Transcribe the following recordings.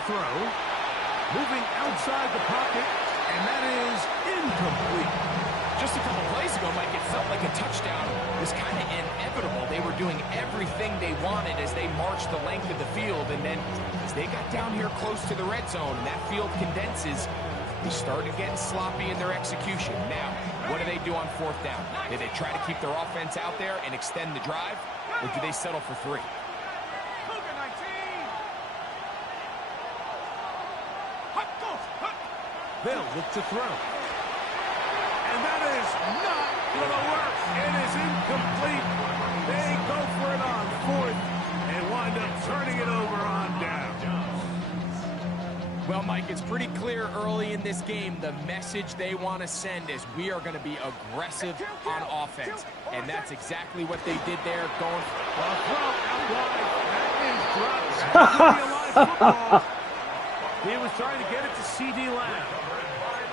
to throw. Moving outside the pocket, and that is incomplete. Just a couple plays ago, Mike, it felt like a touchdown was kind of inevitable. They were doing everything they wanted as they marched the length of the field, and then as they got down here close to the red zone and that field condenses, they started getting sloppy in their execution. Now, what do they do on fourth down? Do they try to keep their offense out there and extend the drive, or do they settle for 3? They'll look to throw. And that is not going to work. It is incomplete. They go for it on fourth and wind up turning it over on down. Well, Mike, it's pretty clear early in this game the message they want to send is we are going to be aggressive on offense. And that's exactly what they did there, going for a throw out wide. That is dropped. He was trying to get it to C.D. Lamb.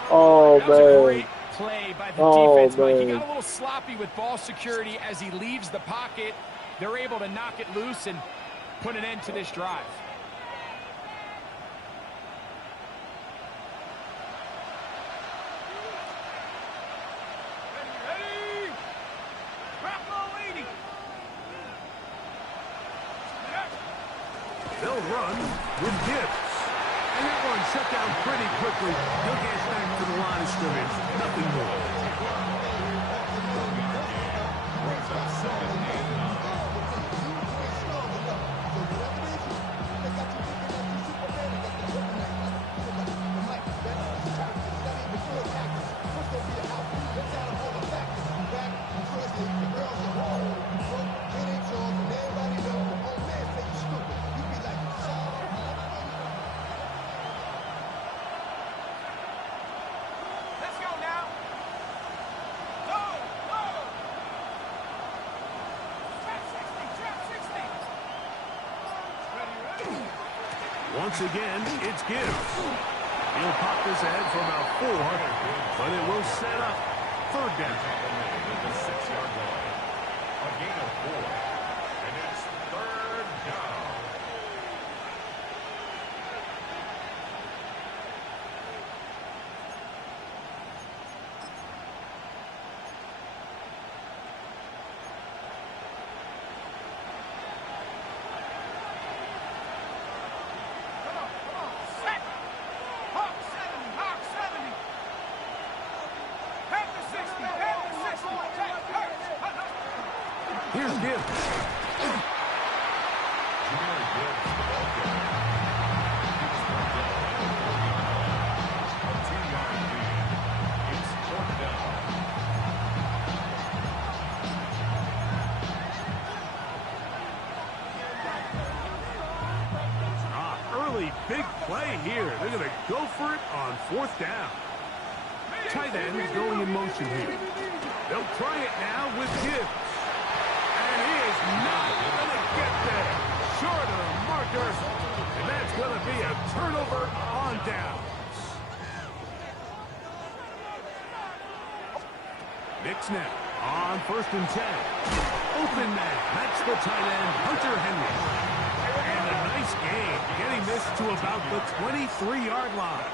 Oh, that was a great play by the defense, Mike. He got a little sloppy with ball security as he leaves the pocket. They're able to knock it loose and put an end to this drive. They'll run with Gibbs. And that one shut down pretty quickly. He'll get back to the line of scrimmage. Nothing more. Once again, it's Gibbs. He'll pop this ahead for about 4, but it will set up third down. The 6-yard line. A gain of 4, and it's third down. Here's Gibbs. Early big play here. They're going to go for it on fourth down. Tight end is going in motion here. They'll try it now with Gibbs. Not going to get there. Short of the marker. And that's going to be a turnover on downs. Knicks now on 1st and 10. Open man. That's the tight end, Hunter Henry. And a nice gain, getting this to about the 23-yard line.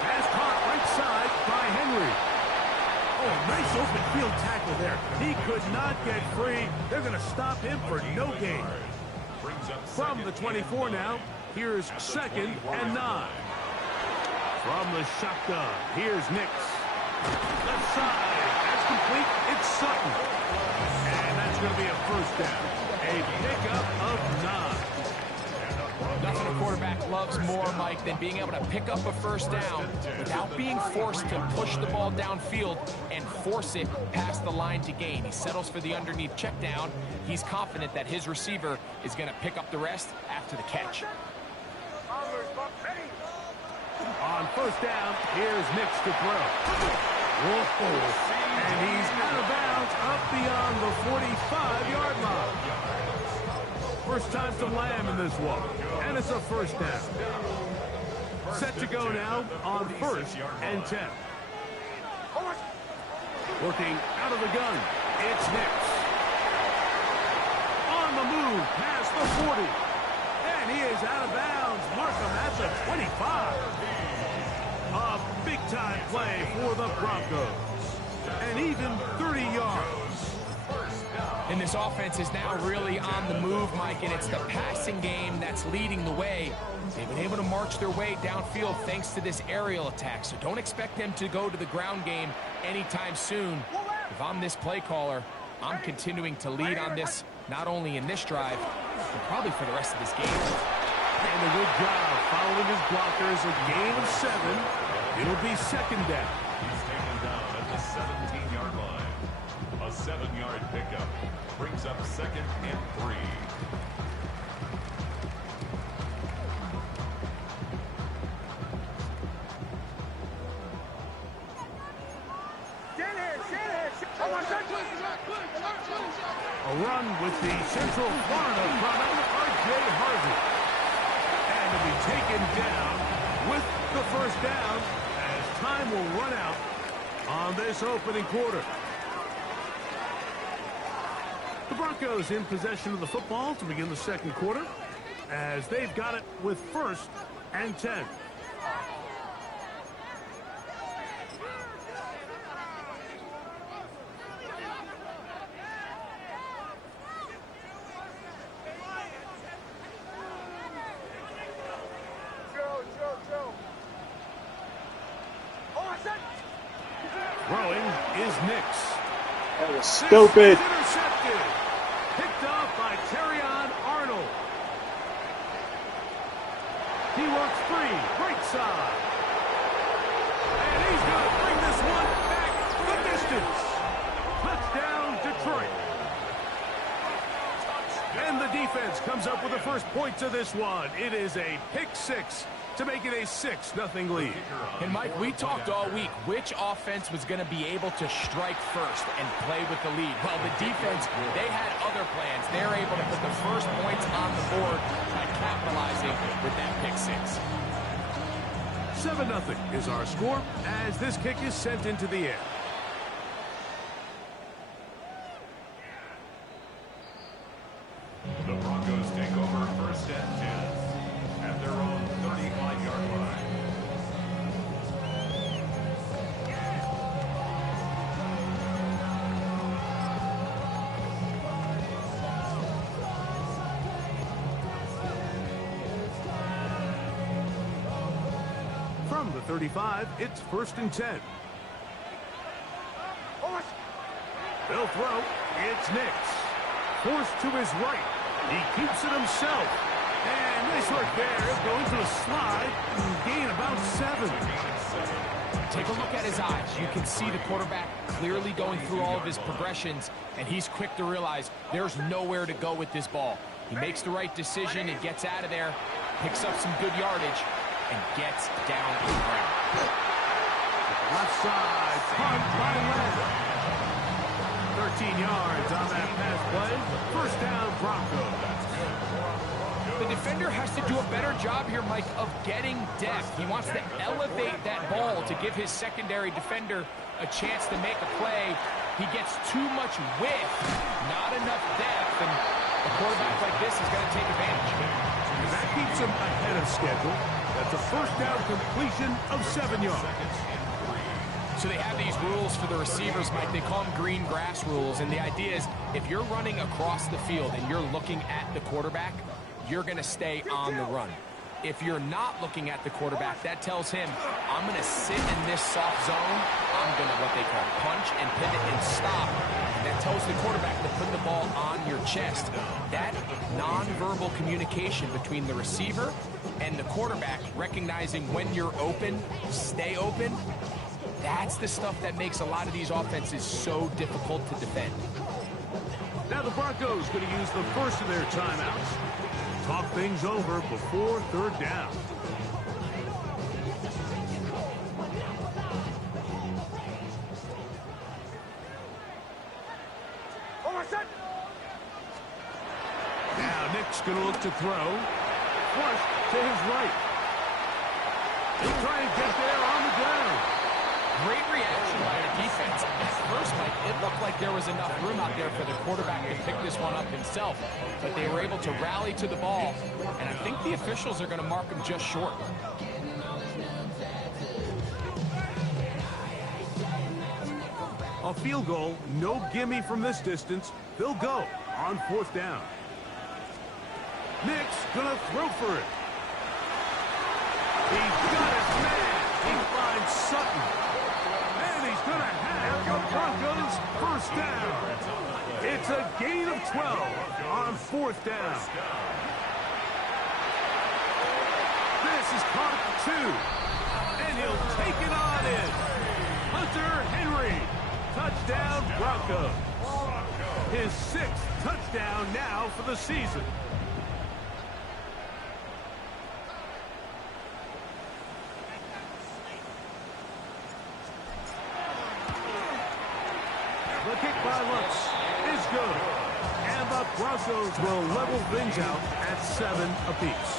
Pass caught right side by Henry. Oh, nice open field tackle there. He could not get free. They're going to stop him for no gain. From the 24 now, here's 2nd and 9. From the shotgun, here's Nix. Left side, that's complete. It's Sutton. And that's going to be a first down. A pickup of 9. Nothing a quarterback loves more, Mike, than being able to pick up a first down without being forced to push the ball downfield and force it past the line to gain. He settles for the underneath check down. He's confident that his receiver is going to pick up the rest after the catch. On first down, here's Nix to throw. And he's out of bounds up beyond the 45-yard line. First time to Lamb in this one, and it's a first down. Set to go now on 1st and 10. Working out of the gun, it's Nix. On 40. And he is out of bounds. Mark him at the 25. A big-time play for the Broncos. And even 30 yards. And this offense is now really on the move, Mike, and it's the passing game that's leading the way. They've been able to march their way downfield thanks to this aerial attack, so don't expect them to go to the ground game anytime soon. If I'm this play caller, I'm continuing to lead on this, not only in this drive, but probably for the rest of this game. And a good job following his blockers. A gain of 7. It'll be second down. He's taken down at the 17-yard line. A 7-yard pickup brings up 2nd and 3. A run with the Central Florida product, R.J. Harvey. And to be taken down with the first down as time will run out on this opening quarter. The Broncos in possession of the football to begin the second quarter as they've got it with 1st and 10. Throwing is Nix. That was stupid. Intercepted. Picked off by Terrion Arnold. He works free. Right side. And he's going to bring this one back the distance. Touchdown, Detroit. And the defense comes up with the first points of this one. It is a pick 6 to make it a 6-0 lead. And Mike, we talked all week which offense was going to be able to strike first and play with the lead. Well, the defense, they had other plans. They're able to put the first points on the board by capitalizing with that pick 6. 7-0 is our score as this kick is sent into the air. The Broncos take over 1st and 10 at their own 35-yard line. From the 35, it's 1st and 10. They'll throw. It's Nix. Forced to his right. He keeps it himself. And this right there is going to a slide and gain about 7. Take a look at his eyes. You can see the quarterback clearly going through all of his progressions, and he's quick to realize there's nowhere to go with this ball. He makes the right decision and gets out of there, picks up some good yardage, and gets down on the ground. Left side, punt by Len. 13 yards on that pass play. First down, Broncos. The defender has to do a better job here, Mike, of getting depth. He wants to elevate that ball to give his secondary defender a chance to make a play. He gets too much width, not enough depth, and a quarterback like this is going to take advantage. And that keeps him ahead of schedule. That's a first down completion of 7 yards. So they have these rules for the receivers, Mike. They call them green grass rules, and the idea is if you're running across the field and you're looking at the quarterback, you're going to stay on the run. If you're not looking at the quarterback, that tells him, I'm going to sit in this soft zone. I'm going to what they call punch and pivot and stop. That tells the quarterback to put the ball on your chest. That nonverbal communication between the receiver and the quarterback, recognizing when you're open, stay open, that's the stuff that makes a lot of these offenses so difficult to defend. Now the Broncos going to use the first of their timeouts. Talk things over before third down. Now Nick's going to look to throw. Flush to his right. He'll try and get there on the ground. Great reaction by the defense. At first, Mike, it looked like there was enough room out there for the quarterback to pick this one up himself, but they were able to rally to the ball, and I think the officials are going to mark him just short. A field goal, no gimme from this distance. They'll go on 4th down. Nick's gonna throw for it. He's got his man. He finds Sutton. And he's gonna have the Broncos 1st down. It's a gain of 12 on 4th down. This is caught 2. And he'll take it on in. Hunter Henry. Touchdown, Broncos. His 6th touchdown now for the season. The kick by Lutz is good. And the Broncos will level things out at 7 apiece.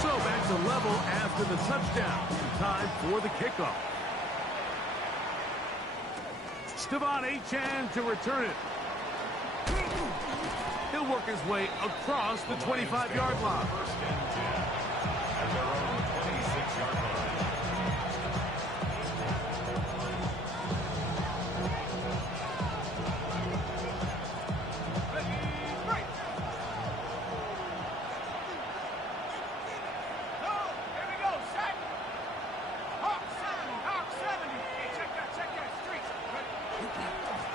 So back to level after the touchdown. Time for the kickoff. Stevan Achan to return it. He'll work his way across the 25-yard line. First and 10 at their own 26-yard line.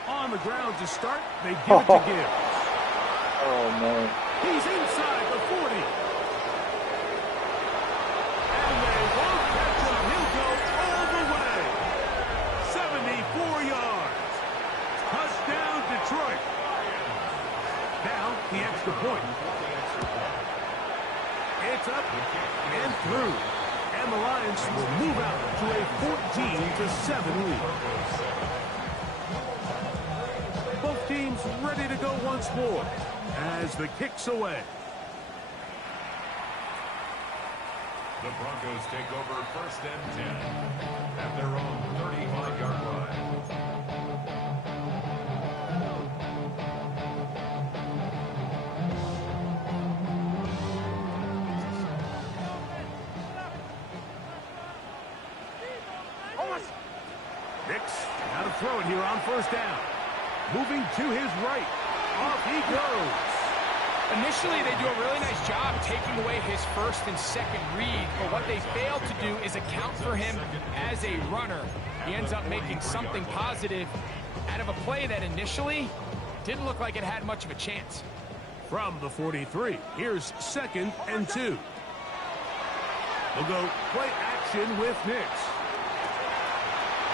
On the ground to start, they give it to Gibbs. Oh, no. He's inside the 40. And they won't catch him. He'll go all the way. 74 yards. Touchdown, Detroit. Now, the extra point. It's up and through. And the Lions will move out to a 14-7 lead. Both teams ready to go once more as the kick's away. The Broncos take over 1st and 10 at their own 35-yard line. Nix, now to throw it here on 1st down. Moving to his right. Off he goes. Initially, they do a really nice job taking away his 1st and 2nd read, but what they fail to do is account for him as a runner. He ends up making something positive out of a play that initially didn't look like it had much of a chance. From the 43, here's 2nd and 2. They'll go play action with Nix.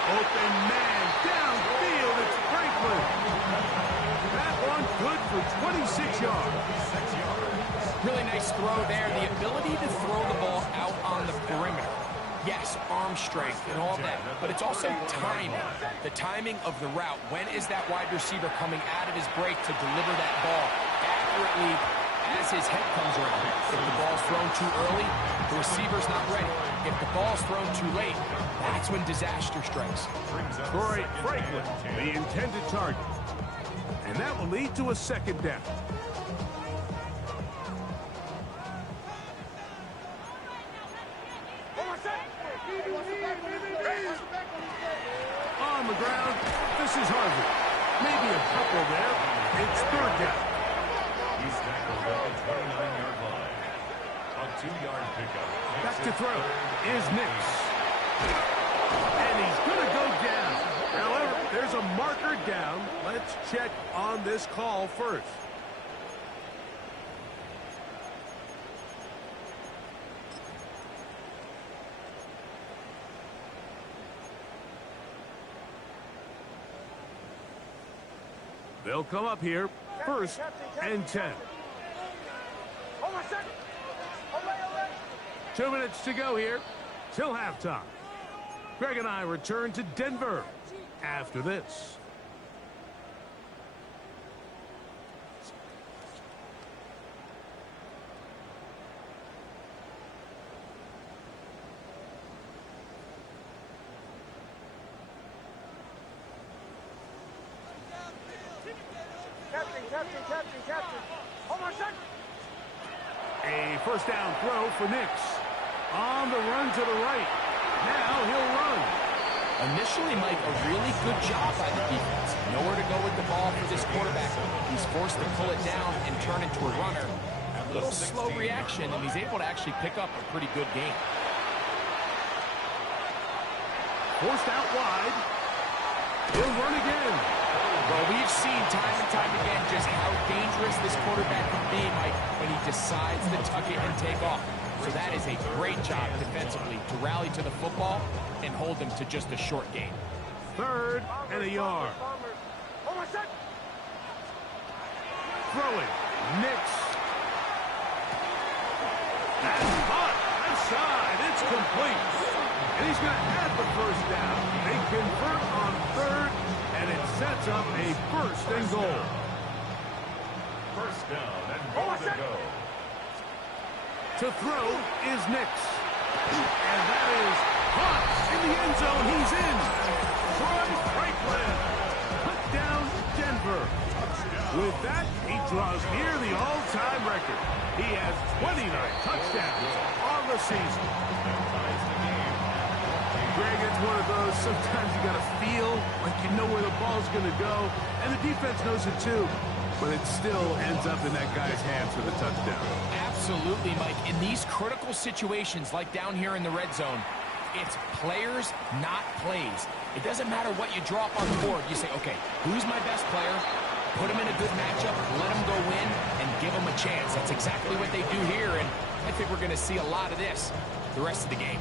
Open man downfield, it's Franklin. That one good for 26 yards. Really nice throw there. The ability to throw the ball out on the perimeter. Yes, arm strength and all that, but it's also timing. The timing of the route. When is that wide receiver coming out of his break to deliver that ball accurately as his head comes around? If the ball's thrown too early, the receiver's not ready. If the ball's thrown too late, that's when disaster strikes. Troy Franklin, the intended target. And that will lead to a 2nd down. On the ground, this is Harvey. Maybe a couple there. It's 3rd down. He's tackled at the 29-yard line. A 2-yard pickup. Back to throw is Nix. And he's going to go down. However, there's a marker down. Let's check on this call first. They'll come up here, 1st and 10. 2 minutes to go here till halftime. Greg and I return to Denver after this. A first down throw for Nix. On the run to the right. Now he'll run. Initially, Mike, a really good job by the defense. Nowhere to go with the ball for this quarterback. He's forced to pull it down and turn into a runner. A little slow reaction, and he's able to actually pick up a pretty good game. Forced out wide. He'll run again. Well, we've seen time and time again just how dangerous this quarterback can be, Mike, when he decides to tuck it and take off. So that is a great job defensively to rally to the football and hold them to just a short gain. 3rd and a yard. Throwing. Nix. That's caught. Left side. It's complete. And he's going to have the first down. They convert on 3rd, and it sets up a 1st and goal. First down and goal to go. To throw is Nix. And that is caught in the end zone. He's in. Troy Franklin. Put down Denver. With that, he draws near the all-time record. He has 29 touchdowns on the season. Greg, it's one of those, sometimes you got to feel like you know where the ball's going to go, and the defense knows it too, but it still ends up in that guy's hands for the touchdown. Absolutely, Mike. In these critical situations, like down here in the red zone, it's players, not plays. It doesn't matter what you draw up on the board. You say, okay, who's my best player? Put him in a good matchup, let him go win, and give him a chance. That's exactly what they do here, and I think we're going to see a lot of this the rest of the game.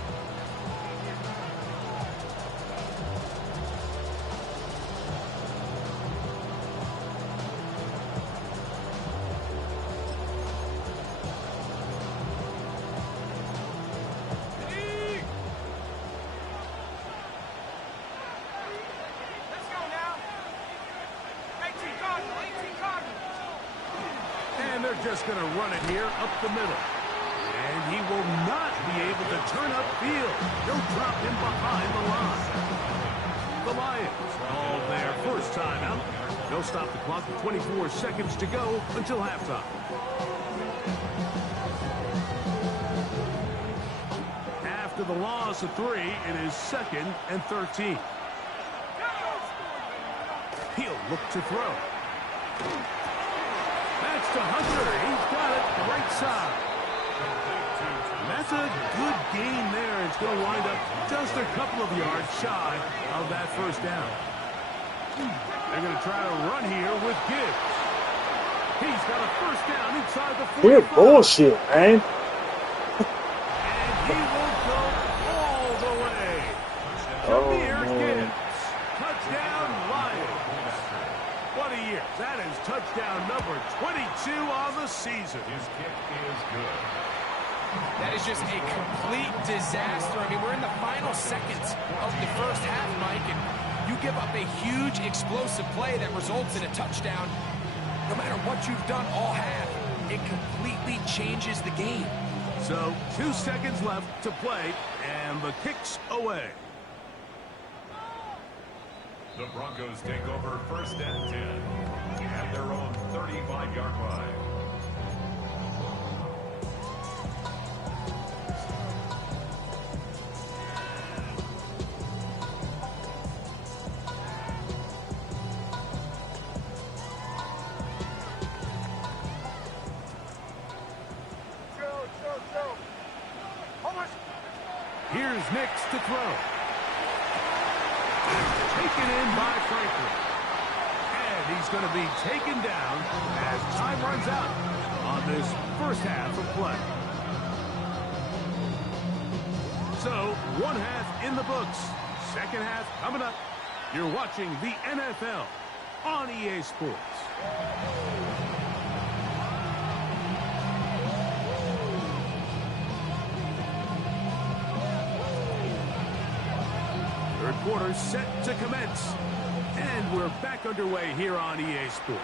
And they're just going to run it here up the middle. And he will not be able to turn upfield. They'll drop him behind the line. The Lions all their first time out. They'll stop the clock with 24 seconds to go until halftime. After the loss of 3, it is 2nd and 13. He'll look to throw. That's to Hunter. He's got it right side. That's a good gain there. It's going to wind up just a couple of yards shy of that first down. They're going to try to run here with Gibbs. He's got a first down inside the 45. We're bullshit, man. And he will go all the way. Oh, Jahmyr man. Gibbs. Touchdown, Lions. What a year. That is touchdown number 22 on the season. His kick is good. That is just a complete disaster. I mean, we're in the final seconds of the first half, Mike, and you give up a huge explosive play that results in a touchdown. No matter what you've done all half, it completely changes the game. So 2 seconds left to play, and the kick's away. The Broncos take over 1st and 10 at their own 35-yard line. Here's Nix to throw. Taken in by Franklin. And he's going to be taken down as time runs out on this first half of play. So, 1 half in the books. Second half coming up. You're watching the NFL on EA Sports. Third quarter set to commence. And we're back underway here on EA Sports.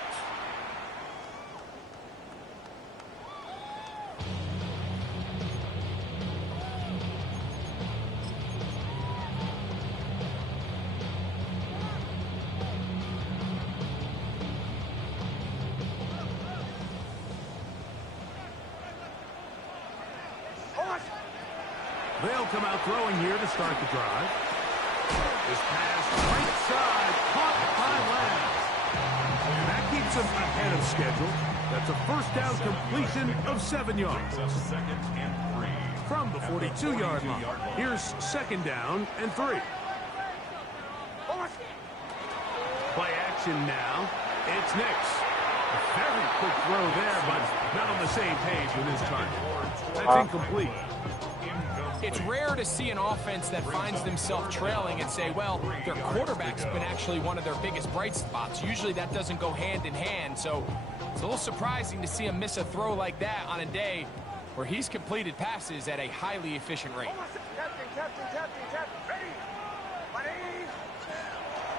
They'll come out throwing here to start the drive. This pass right side, caught by Lance. And that keeps them ahead of schedule. That's a first down completion of 7 yards. Second and 3. From the 42-yard line, here's second down and 3. Play action now. It's Nix. A very quick throw there, but not on the same page with his target. That's incomplete. It's rare to see an offense that finds themselves trailing and say, well, their quarterback's been actually one of their biggest bright spots. Usually that doesn't go hand in hand, so it's a little surprising to see him miss a throw like that on a day where he's completed passes at a highly efficient rate.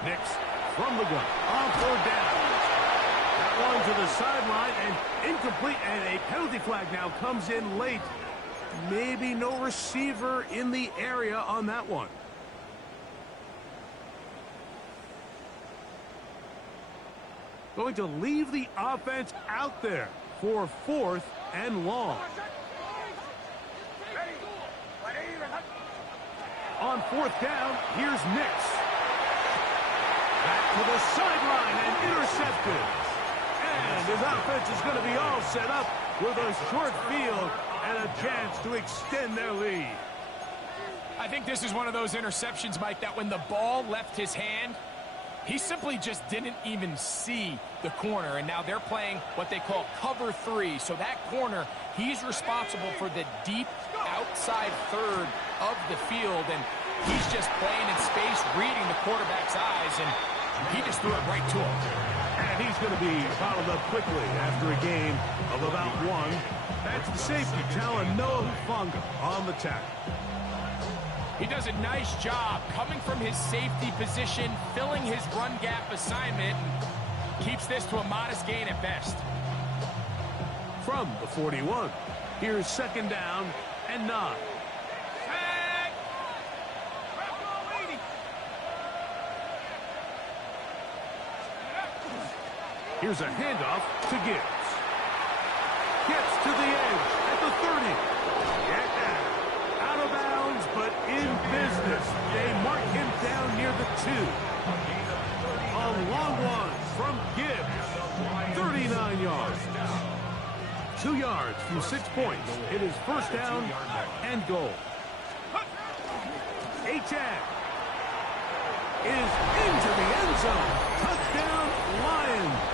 Nix from the gun on 4th down. That one to the sideline and incomplete, and a penalty flag now comes in late. Maybe no receiver in the area on that one. Going to leave the offense out there for 4th and long. On 4th down, here's Nix. Back to the sideline and intercepted. And his offense is going to be all set up with a short field and a chance to extend their lead. I think this is one of those interceptions, Mike, that when the ball left his hand, he simply just didn't even see the corner, and now they're playing what they call cover 3. So that corner, he's responsible for the deep outside third of the field, and he's just playing in space, reading the quarterback's eyes, and he just threw it right to him. And he's going to be followed up quickly after a game of about 1. That's the safety, Talanoa Hufanga on the tackle. He does a nice job coming from his safety position, filling his run gap assignment, and keeps this to a modest gain at best. From the 41, here's second down and 9. Here's a handoff to Gibbs. Gets to the edge at the 30. Yeah, out of bounds, but in business. They mark him down near the 2. A long one from Gibbs. 39 yards. 2 yards from 6 points. It is first down and goal. H.A. is into the end zone. Touchdown, Lions.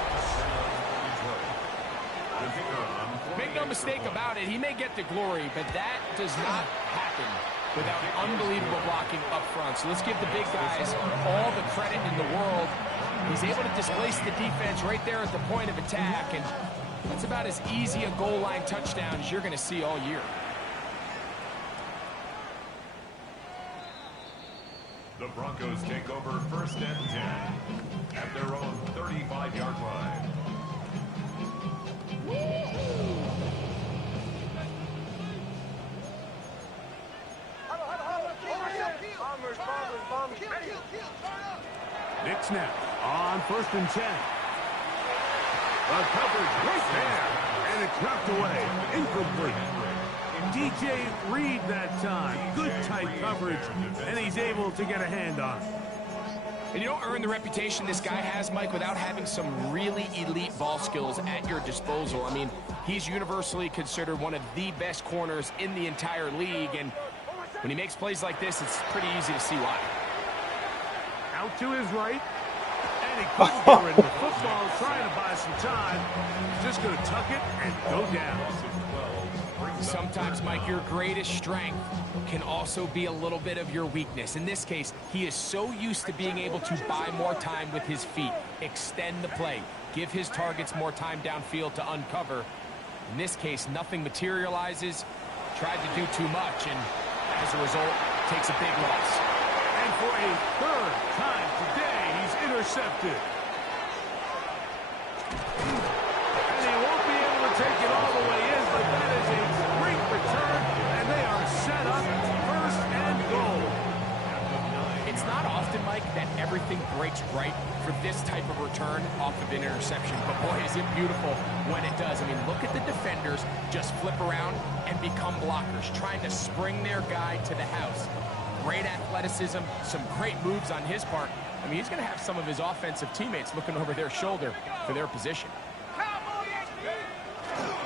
Make no mistake about it, he may get the glory, but that does not happen without unbelievable blocking up front. So let's give the big guys all the credit in the world. He's able to displace the defense right there at the point of attack, and that's about as easy a goal line touchdown as you're going to see all year. The Broncos take over first and 10 at their own 35-yard line. Nix now on first and 10. The coverage right there, and it's knocked away. Incomplete. DJ Reed that time. Good tight coverage, and he's able to get a hand on it. And you don't earn the reputation this guy has, Mike, without having some really elite ball skills at your disposal. I mean, he's universally considered one of the best corners in the entire league, and when he makes plays like this, it's pretty easy to see why. Out to his right, and he couldn't get rid of the football, trying to buy some time. He's just going to tuck it and go down. Sometimes, Mike, your greatest strength can also be a little bit of your weakness. In this case, he is so used to being able to buy more time with his feet, extend the play, give his targets more time downfield to uncover. In this case, nothing materializes, tried to do too much, and as a result, takes a big loss. And for a third time today, he's intercepted. And he won't be able to take it all the way in, but that is a great return, and they are set up first and goal. It's not often, Mike, that everything breaks right for this type of return off of an interception. But boy, is it beautiful when it does. I mean, look at the defenders just flip around and become blockers, trying to spring their guy to the house. Great athleticism, some great moves on his part. I mean, he's going to have some of his offensive teammates looking over their shoulder for their position.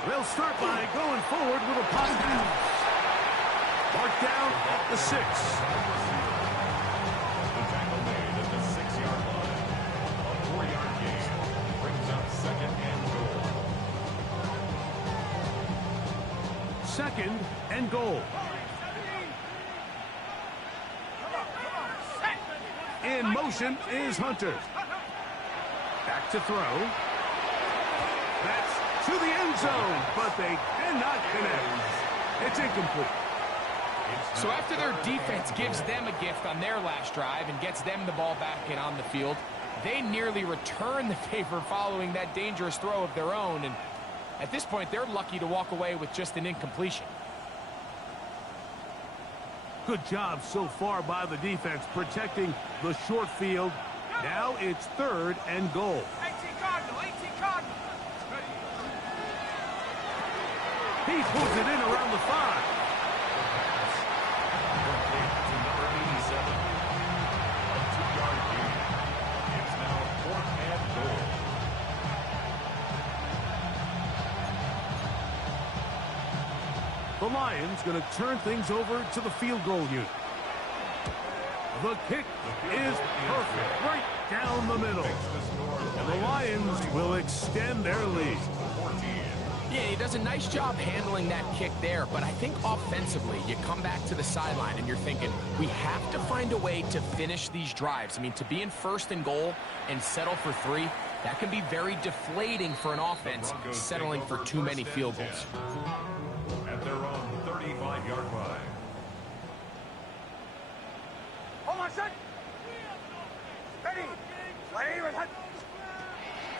They'll start by going forward with a pop pass. Marked down at the 6. The tackle made at the 6-yard line. A 4-yard gain brings up 2nd and goal. 2nd and goal. In motion is Hunter. Back to throw. That's to the end zone, but they cannot connect. It's incomplete. So after their defense gives them a gift on their last drive and gets them the ball back and on the field, they nearly return the favor following that dangerous throw of their own. And at this point, they're lucky to walk away with just an incompletion. Good job so far by the defense protecting the short field. Now it's 3rd and goal. 18 Cardinal, 18 Cardinal. He pulls it in around the 5. Complete to number 87. A 2-yard gain. It's now 4th and goal. The Lions going to turn things over to the field goal unit. The kick is perfect, right down the middle. And the Lions will extend their lead. Yeah, he does a nice job handling that kick there, but I think offensively, you come back to the sideline and you're thinking, we have to find a way to finish these drives. I mean, to be in 1st and goal and settle for 3, that can be very deflating for an offense settling for too many field goals. At their own 35-yard line. Hold on, son. Ready.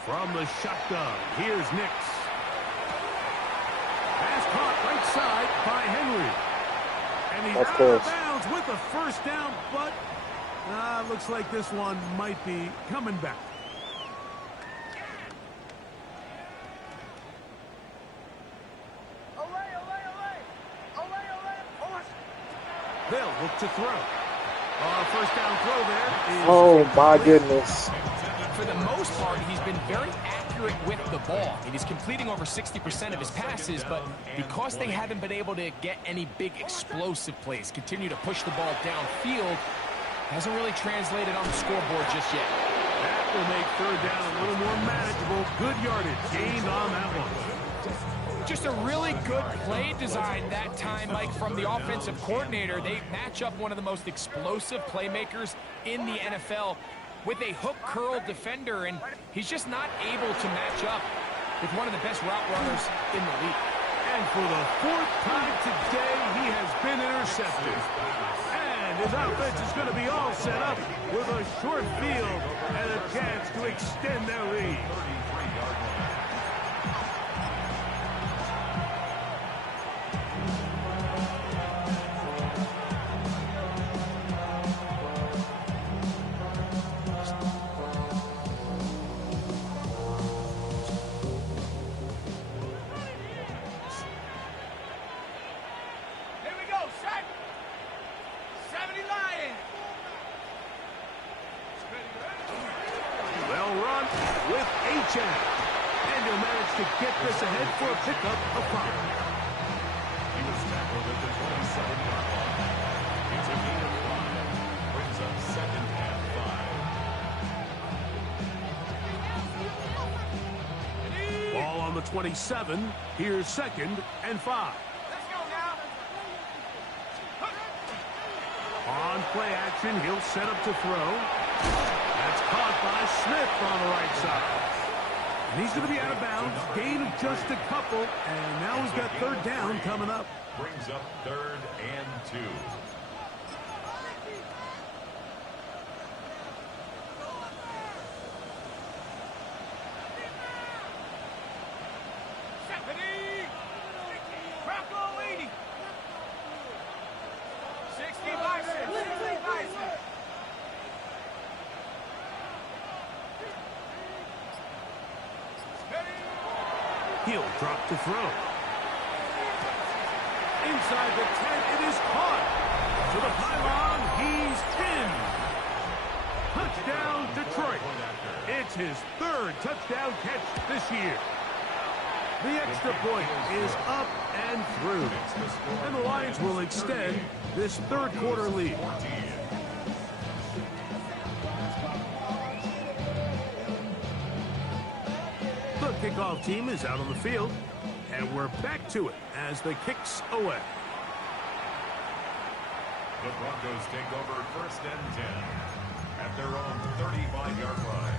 From the shotgun, here's Nix. Pass caught right side by Henry. And he's Of out course. of bounds with the first down, but looks like this one might be coming back. They'll look to throw. First down throw there is... Oh, my goodness. For the most part, he's been very accurate with the ball. And he's completing over 60% of his passes, but because they haven't been able to get any big explosive plays, continue to push the ball downfield, hasn't really translated on the scoreboard just yet. That will make 3rd down a little more manageable. Good yardage gained on that one. Just a really good play design that time, Mike, from the offensive coordinator. They match up one of the most explosive playmakers in the NFL with a hook curl defender, and he's just not able to match up with one of the best route runners in the league. And for the 4th time today, he has been intercepted. And his offense is going to be all set up with a short field and a chance to extend their lead. And he'll manage to get this ahead for a pickup of 5. He was tackled at the 27-yard line. It's a gain of 5. Brings up 2nd and 5. Ball on the 27. Here's 2nd and 5. Let's go now. On play action, he'll set up to throw. That's caught by Smith on the right side. And he's going to be out of bounds. Gain of just a couple. And now he's got 3rd down coming up. Brings up 3rd and 2. Stephanie. Bronco 80. 60 Bison. 60 Bison. He'll drop to throw. Inside the 10, it is caught. To the pylon, he's pinned. Touchdown, Detroit. It's his third touchdown catch this year. The extra point is up and through. And the Lions will extend this third quarter lead. The kickoff team is out on the field. And we're back to it as the kick's away. The Broncos take over 1st and 10 at their own 35-yard line.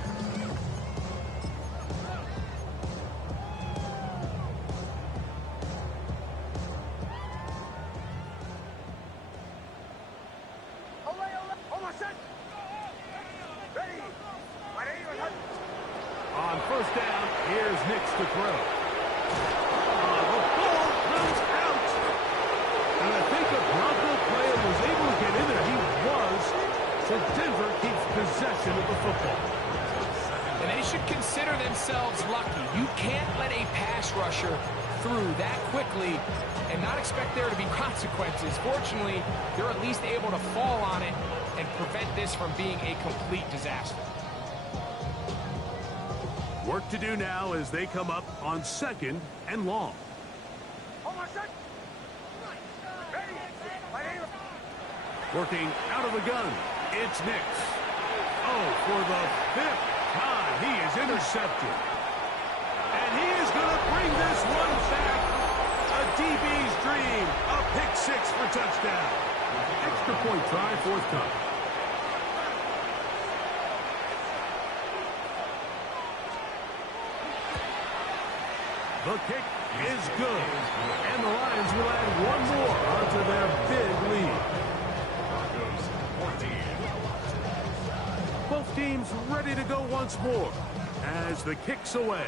On 1st down, here's Nix to throw. The ball comes out. And I think a Bronco player was able to get in there. He was. So Denver keeps possession of the football. And they should consider themselves lucky. You can't let a pass rusher through that quickly and not expect there to be consequences. Fortunately, they're at least able to fall on it and prevent this from being a complete disaster. Work to do now as they come up on 2nd and long. Working out of the gun, it's Nix. Oh, for the 5th time, he is intercepted. And he is going to bring this one back. A DB's dream, a pick 6 for touchdown. Extra point try, forthcoming. The kick is good. And the Lions will add one more onto their big lead. Broncos 14. Both teams ready to go once more as the kick's away.